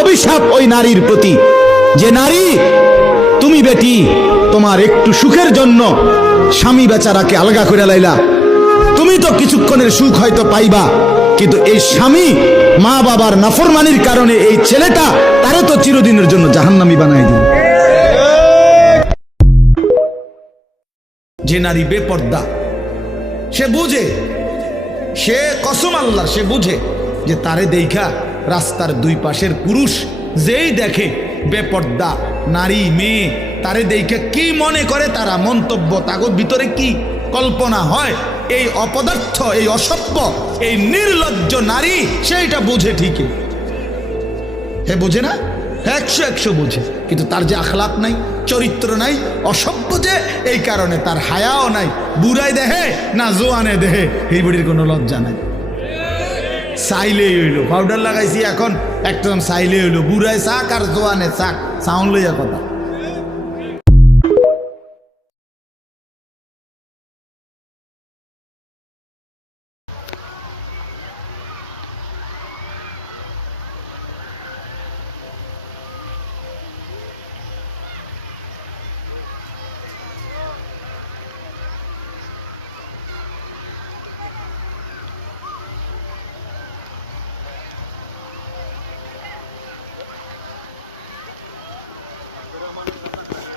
অভিশাপ ওই নারীর প্রতি, যে নারী তুমি বেটি তোমার একটু সুখের জন্য স্বামী বেচারাকে আলগা করে লাইলা। তুমি তো কিছুক্ষণের সুখ হয়তো পাইবা, কিন্তু এই স্বামী মা বাবার নাফরমানির কারণে এই ছেলেটা তারে তো চিরদিনের জন্য জাহান্নামী বানাই দিবে। যে নারী বেপর্দা, সে বুঝে, সে কসম আল্লাহ, সে বুঝে যে তারে দেখা রাস্তার দুই পাশের পুরুষ যেই দেখে বেপর্দা নারী মেয়ে, তারে দেখা কি মনে করে, তারা মন্তব্য, তাগর ভিতরে কি কল্পনা হয়, এই অপদার্থ, এই অসভ্য, এই নির্লজ্জ নারী সেইটা বুঝে ঠিকই। হে বুঝে না, 100 বুঝে, কিন্তু তার যে আখলাক নাই, চরিত্র নাই, অসভ্য যে, এই কারণে তার হায়াও নাই। বুড়াই দেহে না জোয়ানে দেহে, এই বুড়ির কোনো লজ্জা নাই। চাইলেই হইলো, পাউডার লাগাইছি এখন একদম চাইলেই হইলো, বুড়ায় চাক আর জোয়ানে চাক, সাউন্ড লইয়া কথা।